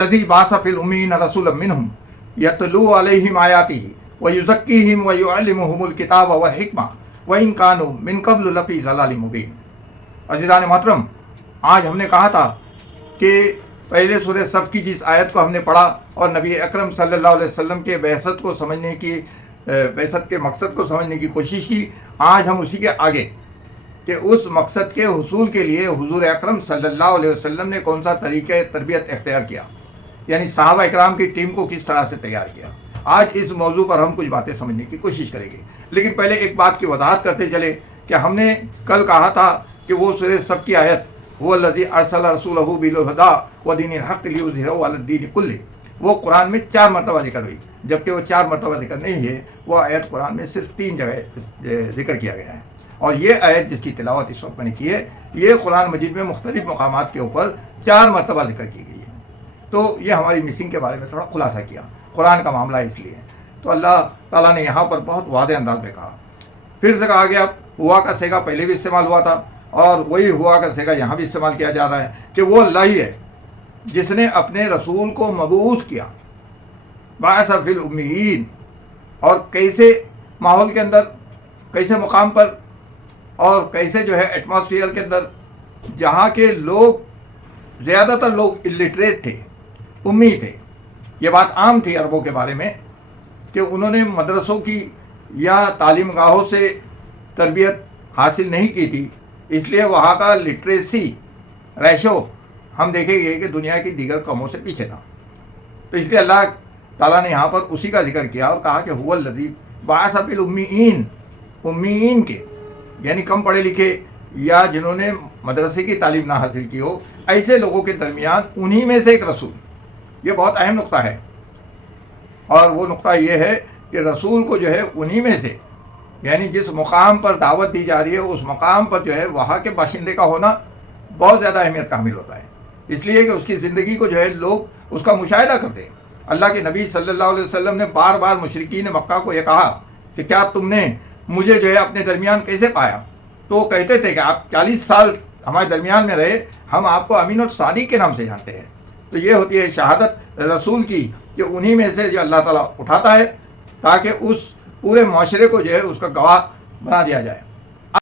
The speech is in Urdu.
الذی بعث فی الأمیین رسولا منہم یتلو علیہم آیاتہ ویزکیہم ویعلمہم الکتاب والحکمہ وإن کانوا من قبل لفی ضلال مبین۔ عزیزان محترم، آج ہم نے کہا تھا کہ پہلے سورہ صف کی جس آیت کو ہم نے پڑھا اور نبی اکرم صلی اللہ علیہ وسلم کے بعثت کو سمجھنے کی بعثت کے مقصد کو سمجھنے کی کوشش کی، آج ہم اسی کے آگے کہ اس مقصد کے حصول کے لیے حضور اکرم صلی اللہ علیہ وسلم نے کون سا طریقہ تربیت اختیار کیا، یعنی صحابہ اکرام کی ٹیم کو کس طرح سے تیار کیا۔ آج اس موضوع پر ہم کچھ باتیں سمجھنے کی کوشش کریں گے، لیکن پہلے ایک بات کی وضاحت کرتے چلے کہ ہم نے کل کہا تھا کہ وہ سورہ صف کی آیت هو الذی ارسل رسولہ بالہدی ودین الحق لیظہرہ علی الدین کلہ، وہ قرآن میں 4 مرتبہ ذکر ہوئی، جبکہ وہ 4 مرتبہ ذکر نہیں ہے، وہ آیت قرآن میں صرف 3 جگہ ذکر کیا گیا ہے۔ اور یہ آیت جس کی تلاوت اس وقت میں نے کی ہے، یہ قرآن مجید میں مختلف مقامات کے اوپر 4 مرتبہ ذکر کی گئی ہے۔ تو یہ ہماری مسنگ کے بارے میں تھوڑا خلاصہ کیا، قرآن کا معاملہ اس لیے تو اللہ تعالیٰ نے یہاں پر بہت واضح انداز میں کہا۔ پھر سے کہا گیا ہوا کا صیغہ پہلے بھی استعمال ہوا تھا اور وہی ہوا کا صیغہ یہاں بھی استعمال کیا جا رہا ہے کہ وہ اللہ ہی ہے جس نے اپنے رسول کو مبعوث کیا بعث فی الامیین، اور کیسے ماحول کے اندر، کیسے مقام پر اور کیسے جو ہے ایٹماسفیئر کے اندر، جہاں کے لوگ زیادہ تر لوگ الٹریٹ تھے، امی تھے۔ یہ بات عام تھی عربوں کے بارے میں کہ انہوں نے مدرسوں کی یا تعلیم گاہوں سے تربیت حاصل نہیں کی تھی، اس لیے وہاں کا لٹریسی ریشو ہم دیکھیں گے کہ دنیا کی دیگر قوموں سے پیچھے تھا۔ تو اس لیے اللہ تعالیٰ نے یہاں پر اسی کا ذکر کیا اور کہا کہ هو الذی بعث فی الامیین، امیین کے یعنی کم پڑھے لکھے یا جنہوں نے مدرسے کی تعلیم نہ حاصل کی ہو، ایسے لوگوں کے درمیان انہی میں سے ایک رسول۔ یہ بہت اہم نقطہ ہے، اور وہ نقطہ یہ ہے کہ رسول کو جو ہے انہی میں سے، یعنی جس مقام پر دعوت دی جا رہی ہے اس مقام پر جو ہے وہاں کے باشندے کا ہونا بہت زیادہ اہمیت کا حامل ہوتا ہے، اس لیے کہ اس کی زندگی کو جو ہے لوگ اس کا مشاہدہ کرتے ہیں۔ اللہ کے نبی صلی اللہ علیہ وسلم نے بار بار مشرکین مکہ کو یہ کہا کہ کیا تم نے مجھے جو ہے اپنے درمیان کیسے پایا؟ تو وہ کہتے تھے کہ آپ 40 سال ہمارے درمیان میں رہے، ہم آپ کو امین الصادق کے نام سے جانتے ہیں۔ تو یہ ہوتی ہے شہادت رسول کی کہ انہی میں سے جو اللہ تعالیٰ اٹھاتا ہے تاکہ اس پورے معاشرے کو جو ہے اس کا گواہ بنا دیا جائے۔